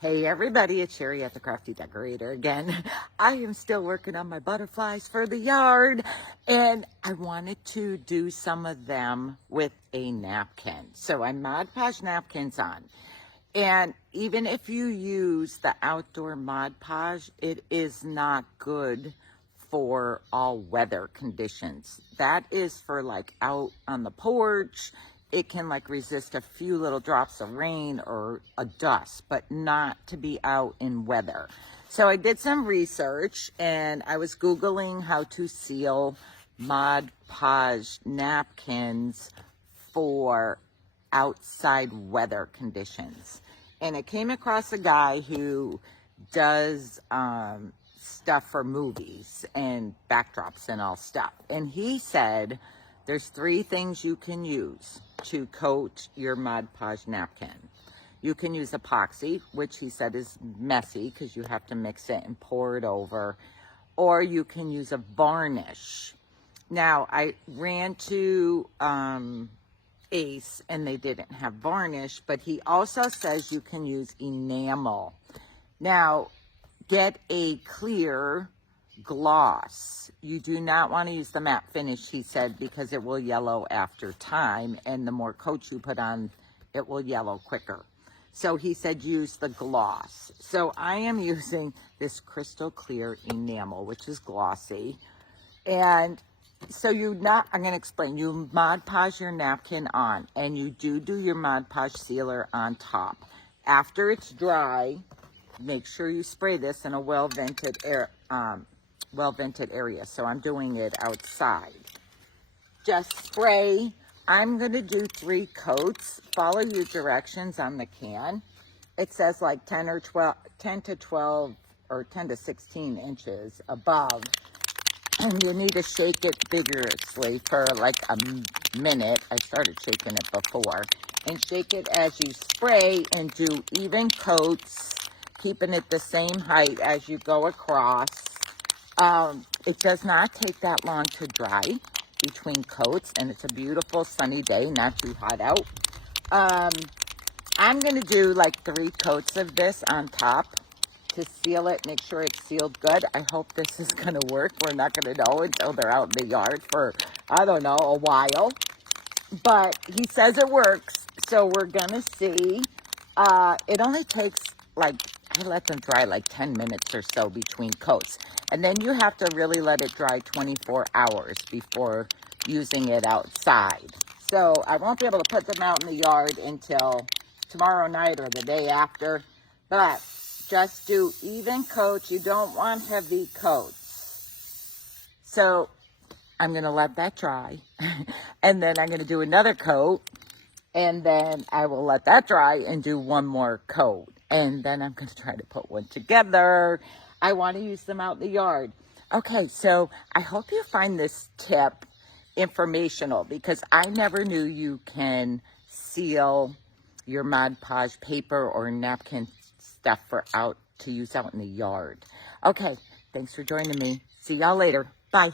Hey everybody, it's Sherry at the Crafty Decorator again. I am still working on my butterflies for the yard, and I wanted to do some of them with a napkin. So I Mod Podge napkins on. And even if you use the outdoor Mod Podge, it is not good for all weather conditions. That is for like out on the porch. It can like resist a few little drops of rain or a dust, but not to be out in weather. So I did some research and I was Googling how to seal Mod Podge napkins for outside weather conditions. And I came across a guy who does stuff for movies and backdrops and all stuff. And he said there's 3 things you can use to coat your Mod Podge napkin. You can use epoxy, which he said is messy because you have to mix it and pour it over. Or you can use a varnish. Now, I ran to Ace and they didn't have varnish, but he also says you can use enamel. Now, get a clear gloss. You do not want to use the matte finish, he said, because it will yellow after time, and the more coats you put on, it will yellow quicker. So he said use the gloss. So I am using this crystal clear enamel, which is glossy. And so I'm going to explain. You Mod Podge your napkin on, and you do your Mod Podge sealer on top. After it's dry, make sure you spray this in a well-vented area. So I'm doing it outside. Just spray. I'm going to do 3 coats. Follow your directions on the can. It says like 10 to 12 or 10 to 16 inches above. And you need to shake it vigorously for like a minute. I started shaking it before. And shake it as you spray and do even coats, keeping it the same height as you go across. It does not take that long to dry between coats, and it's a beautiful sunny day, not too hot out. I'm going to do like 3 coats of this on top to seal it, make sure it's sealed good. I hope this is going to work. We're not going to know until they're out in the yard for, I don't know, a while. But he says it works, so we're going to see. It only takes like, I let them dry like 10 minutes or so between coats. And then you have to really let it dry 24 hours before using it outside. So I won't be able to put them out in the yard until tomorrow night or the day after. But just do even coats. You don't want heavy coats. So I'm going to let that dry. And then I'm going to do another coat. And then I will let that dry and do one more coat. And then I'm going to try to put one together. I want to use them out in the yard. Okay, so I hope you find this tip informational, because I never knew you can seal your Mod Podge paper or napkin stuff to use out in the yard. Okay, thanks for joining me. See y'all later. Bye.